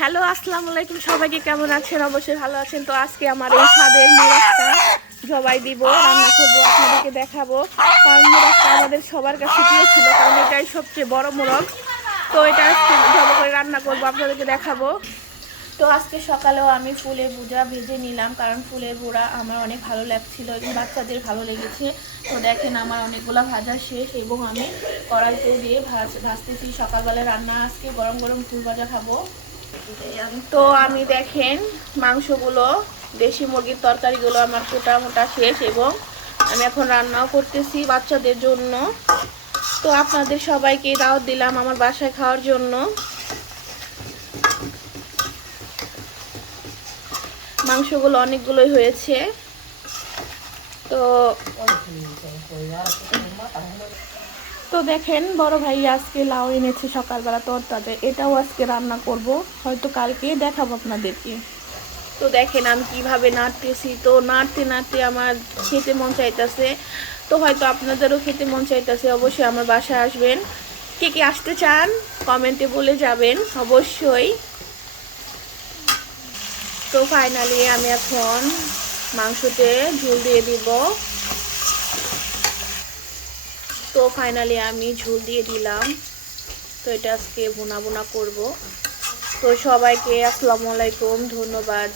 Hello, আসসালামু আলাইকুম। সবাইকে কেমন আছেন? অবশ্যই ভালো আছেন। তো আজকে আমার এই ছাদের মোরগটা জবাই দিব, রান্না করবো, আপনাদেরকে দেখাবো। কারণ মোরগটা আমাদের সবার কাছে প্রিয় ছিল, কারণ এটাই সবচেয়ে বড় মোরগ। তো এটা আজকে জবাই করে রান্না করবো, আপনাদেরকে দেখাবো। তো আজকে সকালেও আমি ফুলের বুড়া ভেজে নিলাম, কারণ ফুলের বুড়া আমার অনেক ভালো লাগছিল এবং বাচ্চাদের ভালো লেগেছে। তো দেখেন আমার অনেকগুলো ভাজা শেষ এবং আমি কড়াইতে দিয়ে ভাজতেছি। সকালবেলা রান্না আজকে গরম গরম ফুল ভাজা খাবো। তো আমি দেখেন মাংসগুলো, দেশি মুরগির তরকারিগুলো আমার মোটা মোটা শেষ এবং আমি এখন রান্নাও করতেছি বাচ্চাদের জন্য। তো আপনাদের সবাইকে দাওয়াত দিলাম আমার বাসায় খাওয়ার জন্য। মাংসগুলো অনেকগুলোই হয়েছে। তো তো দেখেন বড় ভাই আজকে লাউ এনেছে সকালবেলা তরতাজা, এটাও আজকে রান্না করব, হয়তো কালকে দেখাবো আপনাদেরকে। তো দেখেন আমি কিভাবে নাড়তেছি। তো নাড়তে নাড়তে আমার খেতে মন চাইতেছে। তো হয়তো আপনাদেরও খেতে মন চাইতেছে। অবশ্যই আমার বাসায় আসবেন। কে কে আসতে চান কমেন্টে বলে যাবেন অবশ্যই। তো ফাইনালি আমি এখন মাংসতে ঝোল দিয়ে দিব। তো ফাইনালি আমি ঝোল দিয়ে দিলাম। তো এটা আজকে ভুনা ভুনা করব। তো সবাইকে আসসালামু আলাইকুম, ধন্যবাদ।